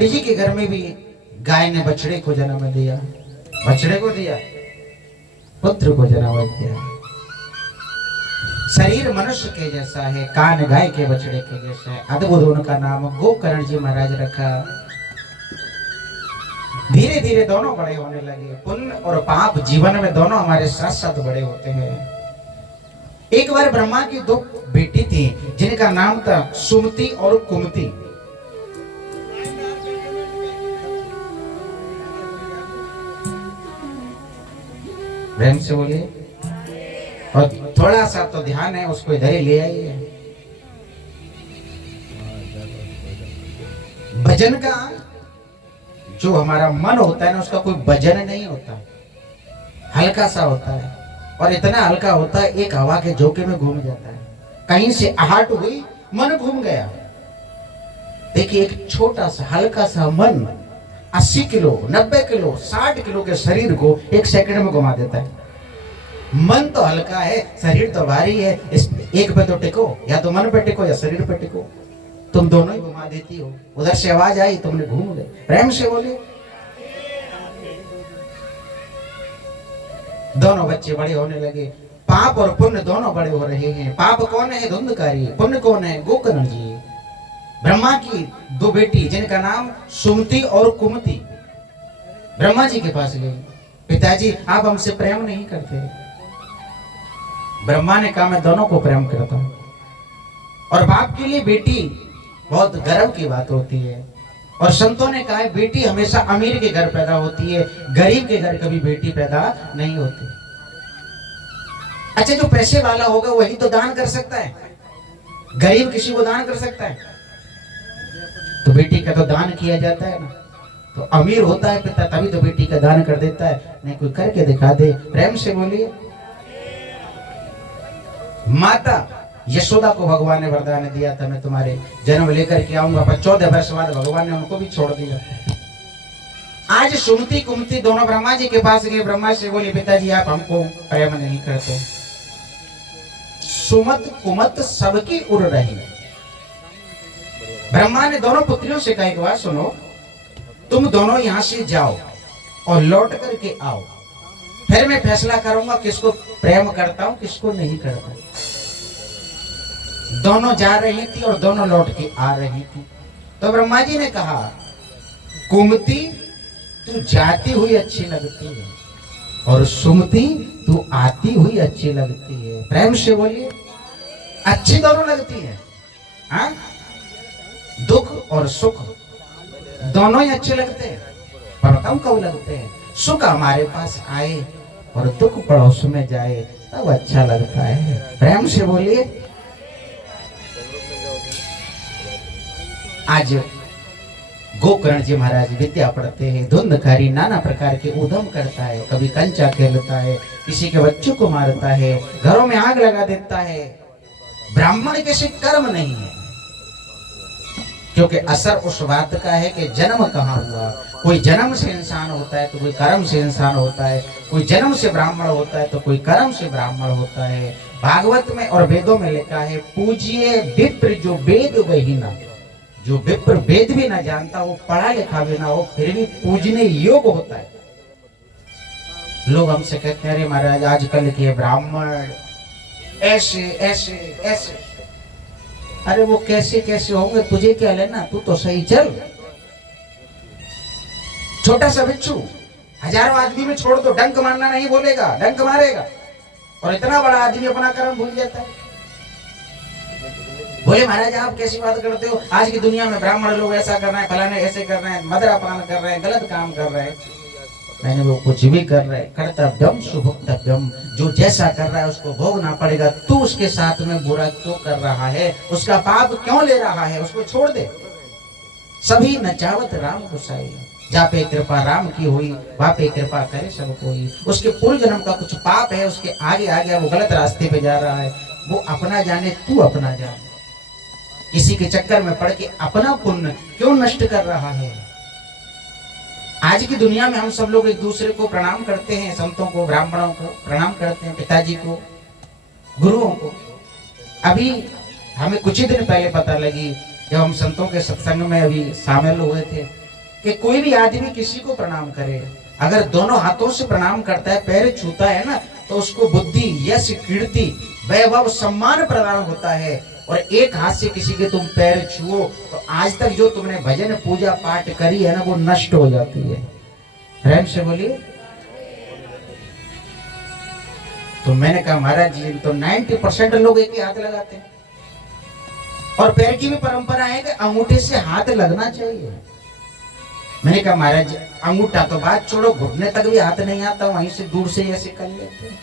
पंडित जी के घर में भी गाय ने बछड़े को जन्म दिया, बछड़े को दिया, पुत्र को जन्म दिया। शरीर मनुष्य के जैसा है, कान गाय के बछड़े के जैसा है। अद्भुत उनका नाम गोकर्ण जी महाराज रखा। धीरे धीरे दोनों बड़े होने लगे। पुण्य और पाप जीवन में दोनों हमारे साथ साथ बड़े होते हैं। एक बार ब्रह्मा की दो बेटी थी जिनका नाम था सुमति और कुमति। प्रेम से बोलिए, और थोड़ा सा तो ध्यान है, उसको इधर ही ले आइए। भजन का जो हमारा मन होता है ना, उसका कोई वजन नहीं होता, हल्का सा होता है, और इतना हल्का होता है एक हवा के झोंके में घूम जाता है। कहीं से आहट हुई, मन घूम गया। देखिए, एक छोटा सा हल्का सा मन 80 किलो, 90 किलो, 60 किलो के शरीर को एक सेकंड में घुमा देता है। मन तो हल्का है, शरीर तो भारी है। इस एक पे तो टिको, या तो मन पे टिको या शरीर पे टिको। तुम दोनों ही घुमा देती हो। उधर से आवाज आई, तुमने घूम गए। प्रेम से बोले। दोनों बच्चे बड़े होने लगे। पाप और पुण्य दोनों बड़े हो रहे हैं। पाप कौन है? धुंधकारी। पुण्य कौन है? गोकर्ण जी। ब्रह्मा की दो बेटी जिनका नाम सुमति और कुमति ब्रह्मा जी के पास गई। पिताजी, आप हमसे प्रेम नहीं करते। ब्रह्मा ने कहा, मैं दोनों को प्रेम करता हूं। और बाप के लिए बेटी बहुत गर्व की बात होती है। और संतों ने कहा है, बेटी हमेशा अमीर के घर पैदा होती है, गरीब के घर कभी बेटी पैदा नहीं होती। अच्छा, जो पैसे वाला होगा वही तो दान कर सकता है, गरीब किसी को दान कर सकता है? तो बेटी का तो दान किया जाता है ना। तो अमीर होता है पिता, तभी तो बेटी का दान कर देता है, नहीं कोई करके दिखा दे। प्रेम से बोलिए। माता यशोदा को भगवान ने वरदान दिया था, मैं तुम्हारे जन्म लेकर के आऊंगा, पर 14 वर्ष बाद भगवान ने उनको भी छोड़ दिया। आज सुमति कुमति दोनों ब्रह्मा जी के पास गए। ब्रह्मा से बोले, पिताजी आप हमको प्रेम नहीं करते। सुमत कुमत सबकी उड़ रही। ब्रह्मा ने दोनों पुत्रियों से कहा, एक बात सुनो, तुम दोनों यहां से जाओ और लौट करके आओ, फिर मैं फैसला करूंगा किसको प्रेम करता हूं किसको नहीं करता। दोनों जा रही थी और दोनों लौट के आ रही थी। तो ब्रह्मा जी ने कहा, कुमति तू जाती हुई अच्छी लगती है, और सुमति तू आती हुई अच्छी लगती है। प्रेम से बोलिए। अच्छी दोनों लगती है, हाँ? दुख और सुख दोनों ही अच्छे लगते हैं, पर कम कब लगते हैं? सुख हमारे पास आए और दुख पड़ोस में जाए तब अच्छा लगता है। प्रेम से बोलिए। आज गोकर्ण जी महाराज विद्या पढ़ते हैं। धुंधकारी नाना प्रकार के उद्यम करता है, कभी कंचा खेलता है, किसी के बच्चों को मारता है, घरों में आग लगा देता है। ब्राह्मण के सिर्फ कर्म नहीं है, क्योंकि असर उस बात का है कि जन्म कहाँ हुआ। कोई जन्म से इंसान होता है तो कोई कर्म से इंसान होता है, कोई जन्म से ब्राह्मण होता है तो कोई कर्म से ब्राह्मण होता है। भागवत में और वेदों में लिखा है, पूजिए विप्र जो वेद वही ना। जो विप्र वेद भी ना जानता, वो पढ़ा लिखा भी ना हो, फिर भी पूजने योग्य होता है। लोग हमसे कहते हैं, अरे महाराज आजकल के ब्राह्मण ऐसे ऐसे ऐसे। अरे वो कैसे कैसे होंगे, तुझे क्या लेना, तू तो सही चल। छोटा सा बिच्छू हजारों आदमी में छोड़ दो, डंक मारना नहीं बोलेगा, डंक मारेगा। और इतना बड़ा आदमी अपना कर्म भूल जाता है। बोले महाराज आप कैसी बात करते हो, आज की दुनिया में ब्राह्मण लोग ऐसा कर रहे हैं, फलाने ऐसे कर रहे हैं, मदरापान कर रहे हैं, गलत काम कर रहे हैं। मैंने वो कुछ भी कर रहे हैं, कर्तव्यम सुभोक्तव्यम, जो जैसा कर रहा है उसको भोगना पड़ेगा। तू उसके साथ में बुरा क्यों कर रहा है, उसका पाप क्यों ले रहा है, उसको छोड़ दे। सभी नचावत राम गुसाई, जा पे कृपा राम की हुई, वहां पे कृपा करे सब कोई। उसके पूर्व जन्म का कुछ पाप है, उसके आगे आ गया, वो गलत रास्ते पे जा रहा है। वो अपना जाने, तू अपना जान। किसी के चक्कर में पड़ के अपना पुण्य क्यों नष्ट कर रहा है। आज की दुनिया में हम सब लोग एक दूसरे को प्रणाम करते हैं, संतों को, ब्राह्मणों को प्रणाम करते हैं, पिताजी को, गुरुओं को। अभी हमें कुछ ही दिन पहले पता लगी, जब हम संतों के सत्संग में अभी शामिल हुए थे, कि कोई भी आदमी किसी को प्रणाम करे, अगर दोनों हाथों से प्रणाम करता है, पैर छूता है ना, तो उसको बुद्धि, यश, कीर्ति, वैभव, सम्मान प्रदान होता है। और एक हाथ से किसी के तुम पैर छुओ तो आज तक जो तुमने भजन पूजा पाठ करी है ना, वो नष्ट हो जाती है। प्रेम से बोलिए। तो मैंने कहा महाराज जी, तो 90% लोग एक ही हाथ लगाते हैं, और पैर की भी परंपरा है कि अंगूठे से हाथ लगना चाहिए। मैंने कहा महाराज, अंगूठा तो बात छोड़ो, घुटने तक भी हाथ नहीं आता, वहीं से दूर से ऐसे कर लेते हैं।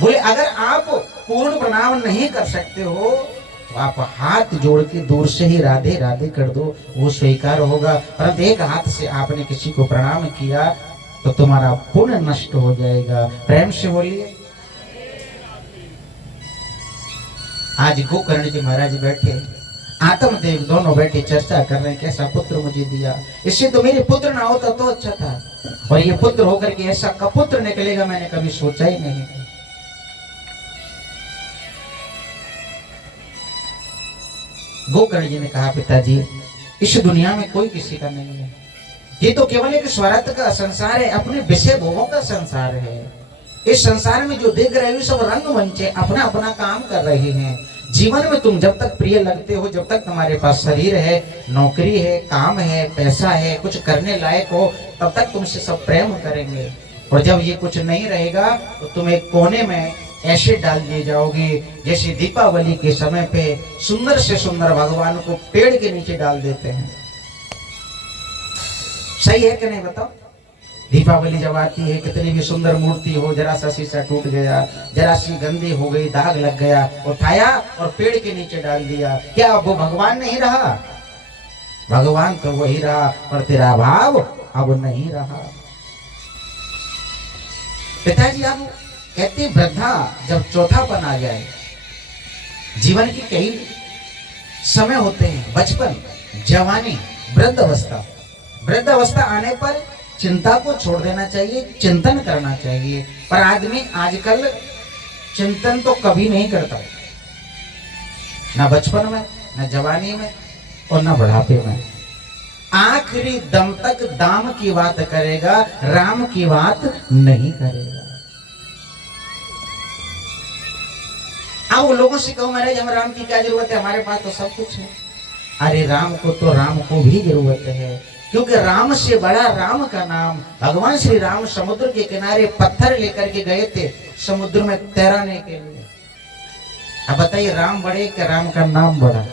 बोले अगर आप पूर्ण प्रणाम नहीं कर सकते हो तो आप हाथ जोड़ के दूर से ही राधे राधे कर दो, वो स्वीकार होगा। परंतु एक हाथ से आपने किसी को प्रणाम किया तो तुम्हारा पुण्य नष्ट हो जाएगा। प्रेम से बोलिए। आज गोकर्ण जी महाराज बैठे, आत्मदेव दोनों बैठे चर्चा कर रहे हैं, कैसा पुत्र मुझे दिया, इससे तो मेरे पुत्र ना होता तो अच्छा था, और ये पुत्र होकर के ऐसा कपुत्र निकलेगा मैंने कभी सोचा ही नहीं। गोकर्ण जी ने कहा पिताजी, इस दुनिया में कोई किसी का नहीं है, ये तो केवल एक स्वार्थ का संसार है, अपने विषय भोगों का संसार है। इस संसार में जो देख रहे हो सब रंगमंच है, अपना अपना काम कर रहे हैं। जीवन में तुम जब तक प्रिय लगते हो, जब तक तुम्हारे पास शरीर है, नौकरी है, काम है, पैसा है, कुछ करने लायक हो, तब तक तुमसे सब प्रेम करेंगे। और जब ये कुछ नहीं रहेगा तो तुम एक कोने में ऐसे डाल दिए जाओगे जैसे दीपावली के समय पे सुंदर से सुंदर भगवान को पेड़ के नीचे डाल देते हैं। सही है कि नहीं बताओ? दीपावली जब आती है, कितनी भी सुंदर मूर्ति हो, जरा सा शीशा टूट गया, जरा सी गंदी हो गई, दाग लग गया, उठाया और पेड़ के नीचे डाल दिया, क्या वो भगवान नहीं रहा? भगवान तो वही रहा, पर तेरा भाव अब नहीं रहा। पिताजी आप कहते वृद्धा जब चौथापन आ जाए, जीवन की कई समय होते हैं, बचपन, जवानी, वृद्ध अवस्था। वृद्ध अवस्था आने पर चिंता को छोड़ देना चाहिए, चिंतन करना चाहिए। पर आदमी आजकल चिंतन तो कभी नहीं करता, ना बचपन में, ना जवानी में, और ना बुढ़ापे में। आखिरी दम तक दाम की बात करेगा, राम की बात नहीं करेगा। अब लोगों से कहो महाराज हम राम की क्या जरूरत है, हमारे पास तो सब कुछ है। अरे राम को भी जरूरत है, क्योंकि राम से बड़ा राम का नाम। भगवान श्री राम समुद्र के किनारे पत्थर लेकर के गए थे समुद्र में तैराने के लिए। अब बताइए राम बड़े कि राम का नाम बड़ा?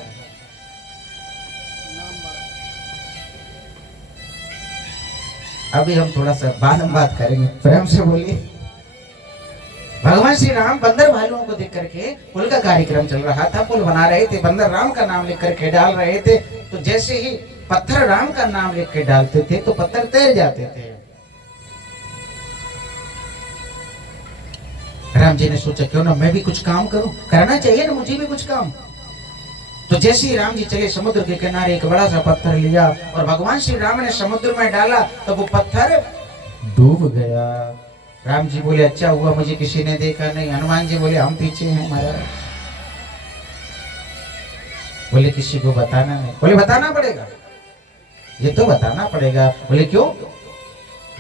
अभी हम थोड़ा सा बाद में बात करेंगे, प्रेम से बोलिए। भगवान श्री राम बंदर भालुओं को देख करके, पुल का कार्यक्रम चल रहा था, पुल बना रहे थे, बंदर राम का नाम लिख करके डाल रहे थे, तो जैसे ही पत्थर राम का नाम लिख के डालते थे तो पत्थर तैर जाते थे। राम जी ने सोचा क्यों ना मैं भी कुछ काम करूं, करना चाहिए ना मुझे भी कुछ काम। तो जैसे ही राम जी चले समुद्र के किनारे, एक बड़ा सा पत्थर लिया और भगवान श्री राम ने समुद्र में डाला तो वो पत्थर डूब गया। राम जी बोले अच्छा हुआ मुझे किसी ने देखा नहीं। हनुमान जी बोले हम पीछे हैं महाराज। बोले किसी को बताना नहीं। बोले बताना पड़ेगा, ये तो बताना पड़ेगा। बोले क्यों?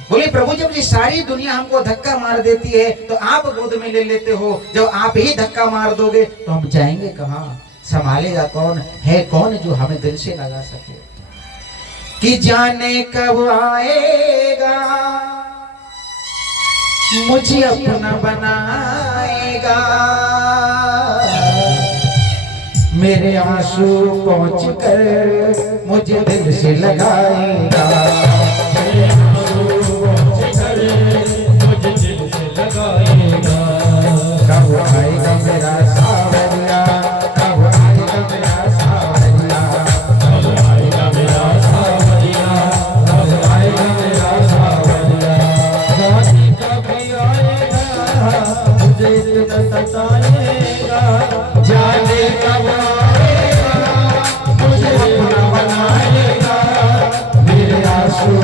बोले प्रभु जब ये सारी दुनिया हमको धक्का मार देती है तो आप गोद में ले लेते हो, जब आप ही धक्का मार दोगे तो हम जाएंगे कहाँ? संभालेगा कौन? है कौन जो हमें दिल से लगा सके? कि जाने कब आएगा मुझे अपना बनाएगा, मेरे आंसू पहुंच कर मुझे दिल से लगाएगा, मेरे आंसू पहुंच कर मुझे दिल से लगाएगा। कब आएगा मेरा सावरिया, कब आएगा मेरा सावरिया, कब आएगा मेरा सावरिया, कब आएगा मेरा सावरिया। रानी कभी आएगा मुझे इतना सताएगा, जाने कब आएगा मुझे अपना बनाएगा, मेरे आंसू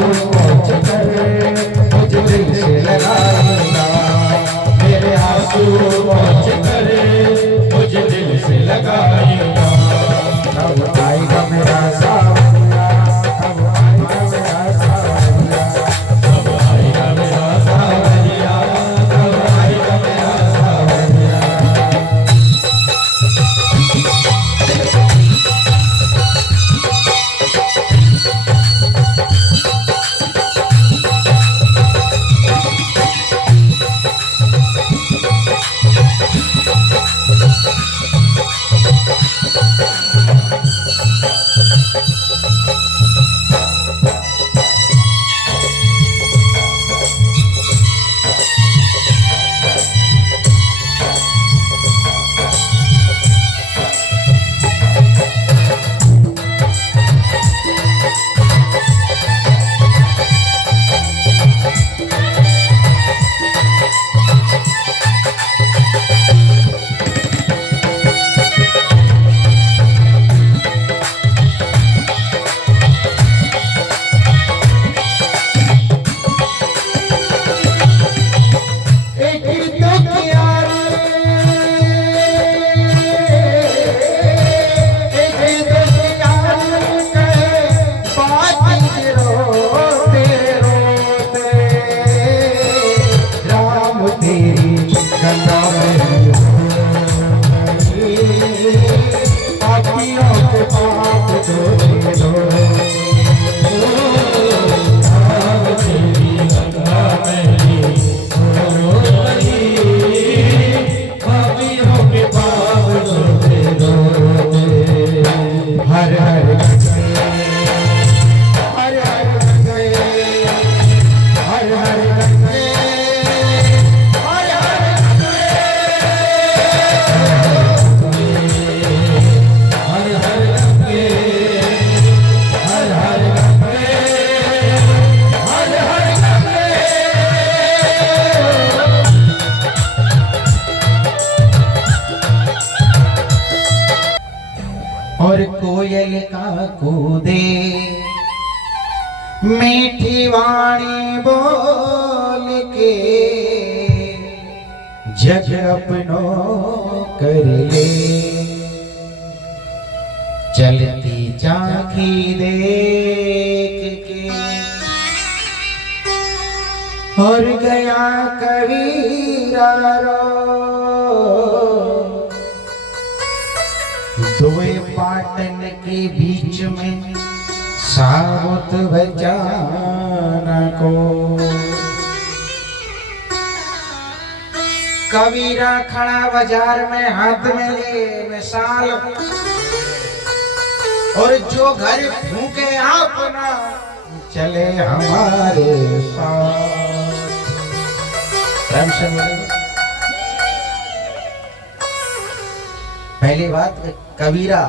मीठी वाणी बोल के जग अपनो कर ले, चलती झांकी देख के और गया कबीरा रो, दोए पाटन के बीच में सावत बजाना को। कबीरा खड़ा बाजार में हाथ में ले मिसाल, और जो घर फूके अपना चले हमारे साथ। पहली बात, कबीरा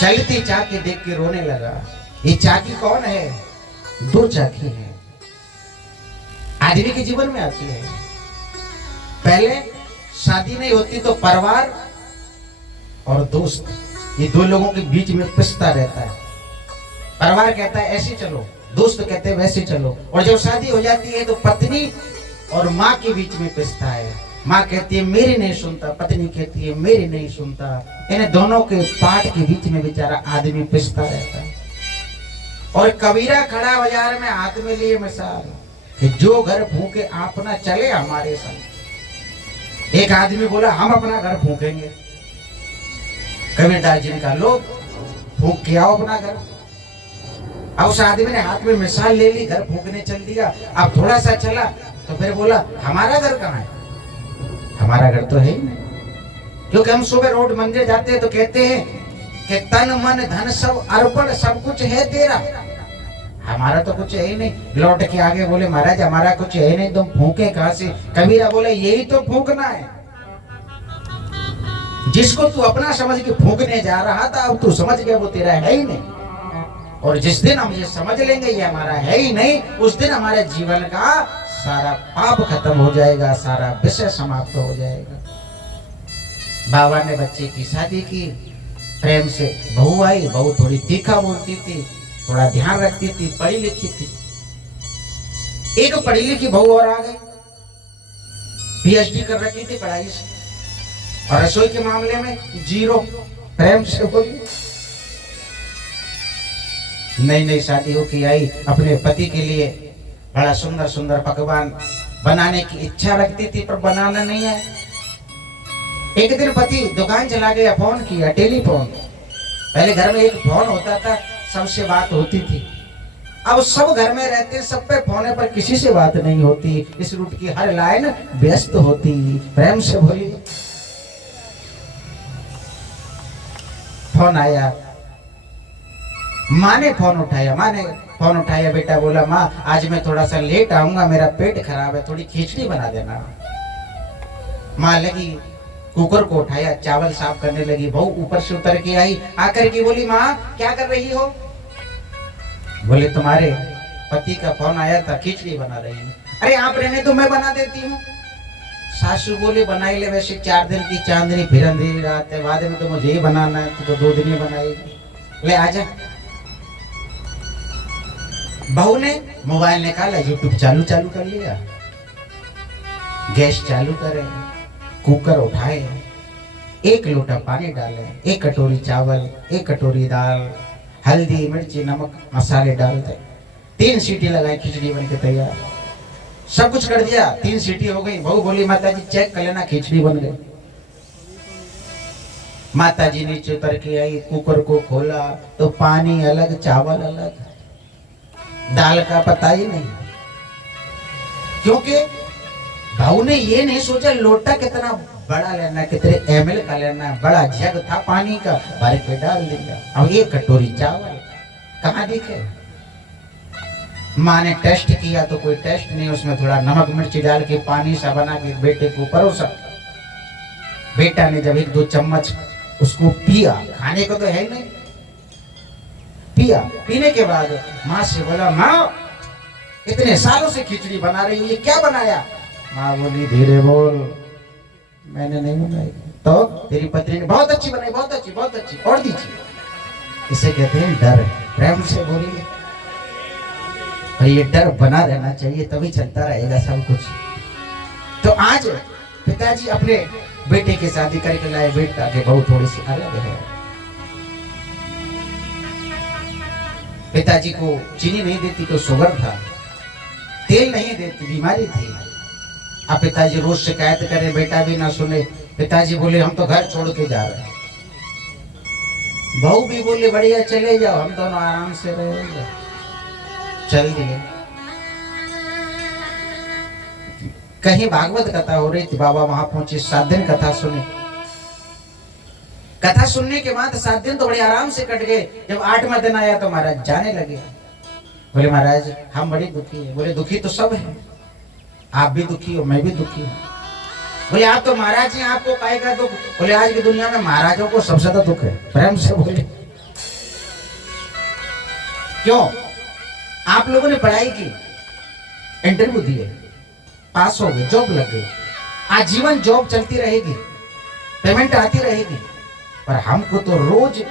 चलती चाकी देख के रोने लगा। ये चाकी कौन है? दो चाकी है, आदमी के जीवन में आती है। पहले शादी नहीं होती तो परिवार और दोस्त, ये दो लोगों के बीच में पिसता रहता है। परिवार कहता है ऐसे चलो, दोस्त कहते हैं वैसे चलो, और जब शादी हो जाती है तो पत्नी और माँ के बीच में पिसता है। माँ कहती है मेरी नहीं सुनता, पत्नी कहती है मेरी नहीं सुनता। इन दोनों के पाट के बीच में बेचारा आदमी पिसता रहता है। और कबीरा खड़ा बाजार में हाथ में लिए मिसाल कि जो घर फूके अपना चले हमारे संग। एक आदमी बोला हम अपना घर फूकेंगे। कबीरदास जी ने कहा लो फूक के आओ अपना घर। अब उस आदमी ने हाथ में मिसाल ले ली, घर फूकने चल दिया। अब थोड़ा सा चला तो फिर बोला हमारा घर कहाँ है? हमारा घर तो है ही नहीं, क्योंकि हम सुबह रोड मंदिर जाते हैं तो कहते हैं कि तन मन धन सब अर्पण, सब कुछ है तेरा, हमारा तो कुछ है ही नहीं। लौट के आगे बोले महाराज हमारा कुछ है ही नहीं, तुम फूके कहां से? कबीरा बोले यही तो फूकना है, जिसको तू अपना समझ के फूकने जा रहा था अब तू समझ गया वो तेरा है ही नहीं। और जिस दिन हम ये समझ लेंगे ये हमारा है ही नहीं, उस दिन हमारे जीवन का सारा पाप खत्म हो जाएगा, सारा विषय समाप्त हो जाएगा। बाबा ने बच्चे की शादी की, प्रेम से बहू आई। बहू थोड़ी तीखा बोलती थी, थोड़ा ध्यान रखती थी, पढ़ी लिखी थी। एक पढ़ी लिखी बहू और आ गई, पीएचडी कर रखी थी पढ़ाई से, और रसोई के मामले में जीरो। प्रेम से बोली। नई नई शादी होके आई, अपने पति के लिए बड़ा सुंदर सुंदर पकवान बनाने की इच्छा रखती थी, पर बनाना नहीं है। एक दिन पति दुकान चला गया, फोन किया, टेलीफोन। पहले घर में एक फोन होता था, सबसे बात होती थी। अब सब घर में रहते, सब पे फोन पर किसी से बात नहीं होती। इस रूट की हर लाइन व्यस्त होती। प्रेम से बोली। फोन आया, माँ ने फोन उठाया, बेटा बोला माँ आज मैं थोड़ा सा लेट आऊंगा, मेरा पेट खराब है, थोड़ी खिचड़ी बना देना। माँ लगी, कुकर को उठाया, चावल साफ करने लगी। बहू ऊपर से उतर के आई, आकर के बोली माँ क्या कर रही हो? बोले तुम्हारे पति का फोन आया था, खिचड़ी बना रही हूँ। अरे आप रहने तो मैं बना देती हूँ। सासू बोली बनाई ले, वैसे 4 दिन की चांदनी फिर अंधेरी रात है, बाद में तो मुझे ही बनाना है, तो 2 दिन ही बनाएगी। ले आजा। बहू ने मोबाइल निकाला, यूट्यूब चालू कर लिया, गैस चालू करे, कुकर उठाए, 1 लोटा पानी डाले, 1 कटोरी चावल, 1 कटोरी दाल, हल्दी मिर्ची नमक मसाले डाल दे, 3 सीटी लगाई, खिचड़ी बन के तैयार। सब कुछ कर दिया, 3 सीटी हो गई। बहू बोली माता जी चेक कर लेना, खिचड़ी बन गई। माता जी नीचे उतर के आई, कुकर को खोला तो पानी अलग चावल अलग, दाल का पता ही नहीं। क्योंकि बहू ने ये नहीं सोचा लोटा कितना बड़ा लेना, कितने एमएल का लेना। बड़ा जग था पानी का, भर के डाल दिया। अब 1 कटोरी चावल कहाँ दिखे। माँ ने टेस्ट किया तो कोई टेस्ट नहीं, उसमें थोड़ा नमक मिर्ची डाल के पानी सा बना के बेटे को परोसा। बेटा ने जब 1-2 चम्मच उसको पिया, खाने को तो है नहीं, पिया। पीने के बाद माँ से बोला माँ इतने सालों से खिचड़ी बना रही है, क्या बनाया? माँ बोली धीरे बोल, मैंने नहीं बनाई। तो तेरी पत्नी ने बहुत अच्छी बनाई, बहुत अच्छी, बहुत अच्छी, और दीजिए। इसे कहते हैं डर। प्रेम से बोलिए। और ये डर बना रहना चाहिए, तभी चलता रहेगा सब कुछ। तो आज पिताजी अपने बेटे की शादी करके लाए, बेटा के बहू थोड़ी सी अलग है। पिताजी को चीनी नहीं देती तो शुगर था, तेल नहीं देती बीमारी थी। अब पिताजी रोज शिकायत करे, बेटा भी ना सुने। पिताजी बोले हम तो घर छोड़ के जा रहे हैं। बहू भी बोले बढ़िया चले जाओ, हम दोनों आराम से रहेंगे। चल दिए। कहीं भागवत कथा हो रही थी, बाबा वहां पहुंचे, 7 दिन कथा सुनी। कथा सुनने के बाद 7 दिन तो बड़े आराम से कट गए। जब 8वां दिन आया तो महाराज जाने लगे। बोले महाराज हम बड़ी दुखी हैं। बोले दुखी तो सब है, आप भी दुखी हो, मैं भी दुखी हूं। बोले आप तो महाराज हैं, आपको काहे का दुख? बोले आज की दुनिया में महाराजों को सबसे ज्यादा दुख है। प्रेम से बोले क्यों? आप लोगों ने पढ़ाई की, इंटरव्यू दिए, पास हो गए, जॉब लग गई, आजीवन जॉब चलती रहेगी, पेमेंट आती रहेगी। पर हमको तो रोज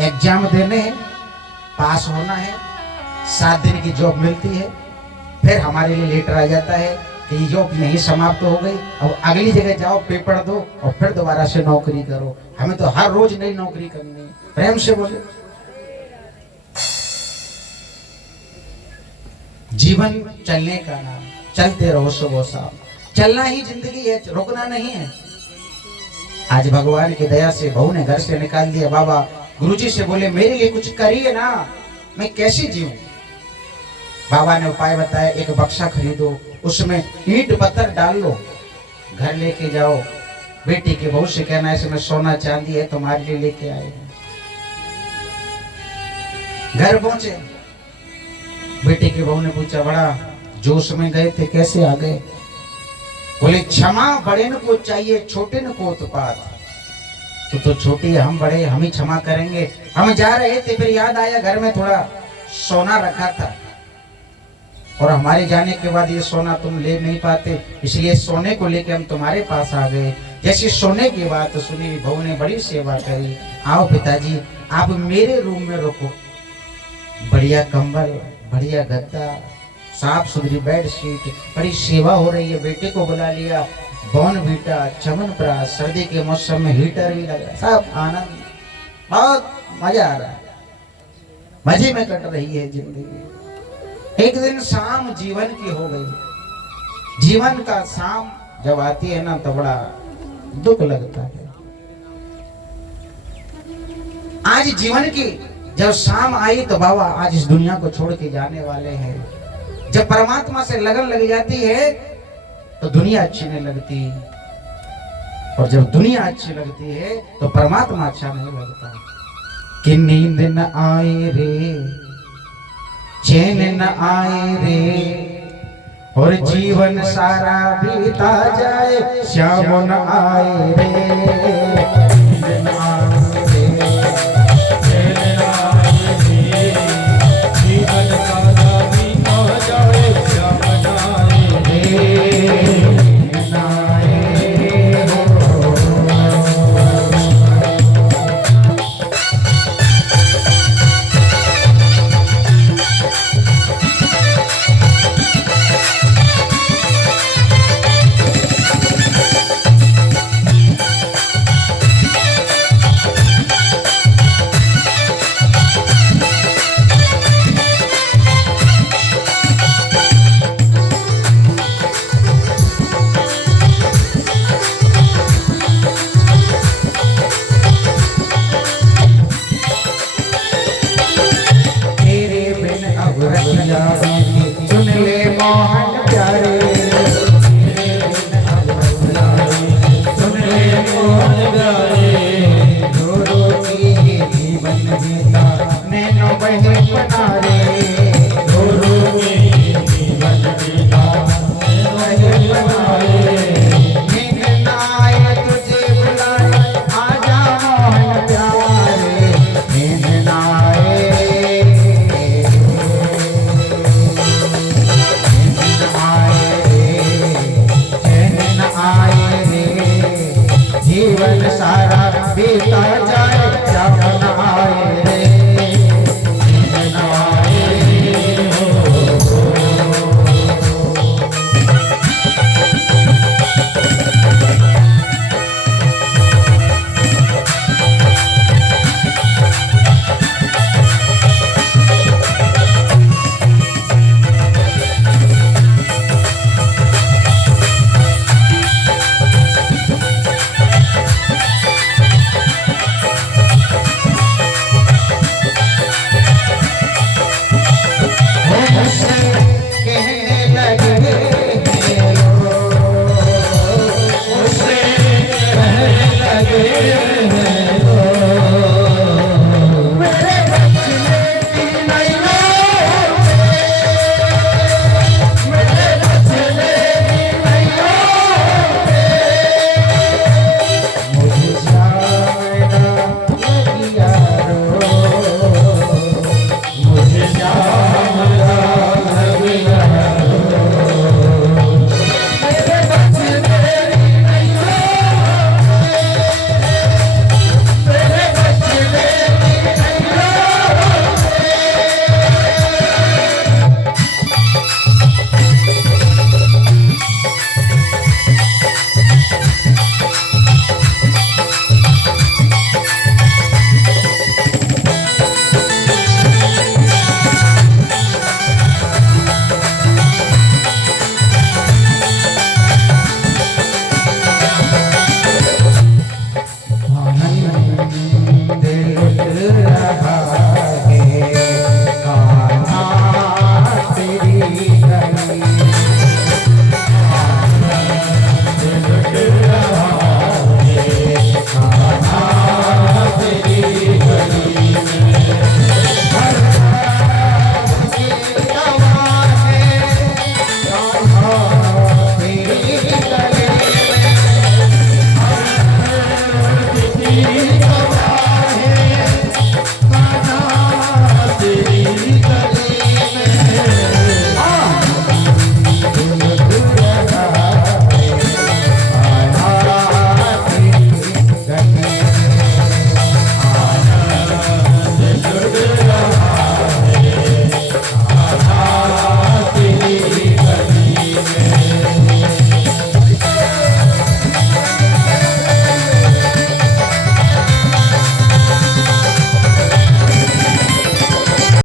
एग्जाम देने हैं, पास होना है, 7 दिन की जॉब मिलती है, फिर हमारे लिए लेटर आ जाता है कि ये जॉब यहीं समाप्त हो गई, अब अगली जगह जाओ, पेपर दो और फिर दोबारा से नौकरी करो। हमें तो हर रोज नई नौकरी करनी है। प्रेम से बोले। जीवन चलने का नाम, चलते रहो सुबह शाम, चलना ही जिंदगी है, रुकना नहीं है। आज भगवान की दया से बहू ने घर से निकाल दिया। बाबा गुरुजी से बोले मेरे लिए कुछ करिए ना, मैं कैसे जीऊं? बाबा ने उपाय बताया, एक बक्सा खरीदो, उसमें ईंट पत्थर डाल लो, घर लेके जाओ, बेटी की बहू से कहना इसमें सोना चांदी है, तुम्हारे लिए लेके आए हैं। घर पहुंचे, बेटे की बहू ने पूछा, बड़ा जोश में गए थे, कैसे आ गए? बोले क्षमा बड़े न को चाहिए, छोटे न को उत्पात। तो छोटी है, हम बड़े, हम ही क्षमा करेंगे। हम जा रहे थे, फिर याद आया घर में थोड़ा सोना रखा था और हमारे जाने के बाद ये सोना तुम ले नहीं पाते, इसलिए सोने को लेके हम तुम्हारे पास आ गए। जैसे सोने की बात सुनी, बहू ने बड़ी सेवा करी। आओ पिताजी आप मेरे रूम में रुको, बढ़िया कंबल, बढ़िया गद्दा, साफ सुथरी बेडशीट, बड़ी सेवा हो रही है। बेटे को बुला लिया, बॉर्नवीटा, च्यवनप्राश, सर्दी के मौसम में हीटर भी लगा, सब आनंद, बहुत मजा आ रहा है, मजे में कट रही है जिंदगी। एक दिन शाम जीवन की हो गई। जीवन का शाम जब आती है ना तो बड़ा दुख लगता है। आज जीवन की जब शाम आई तो बाबा आज इस दुनिया को छोड़ के जाने वाले हैं। जब परमात्मा से लगन लग जाती है तो दुनिया अच्छी नहीं लगती, और जब दुनिया अच्छी लगती है तो परमात्मा अच्छा नहीं लगता। कि नींद न आए रे, चैन न आए रे, और जीवन सारा बीता जाए, श्याम न आए रे। सुन ले मोहन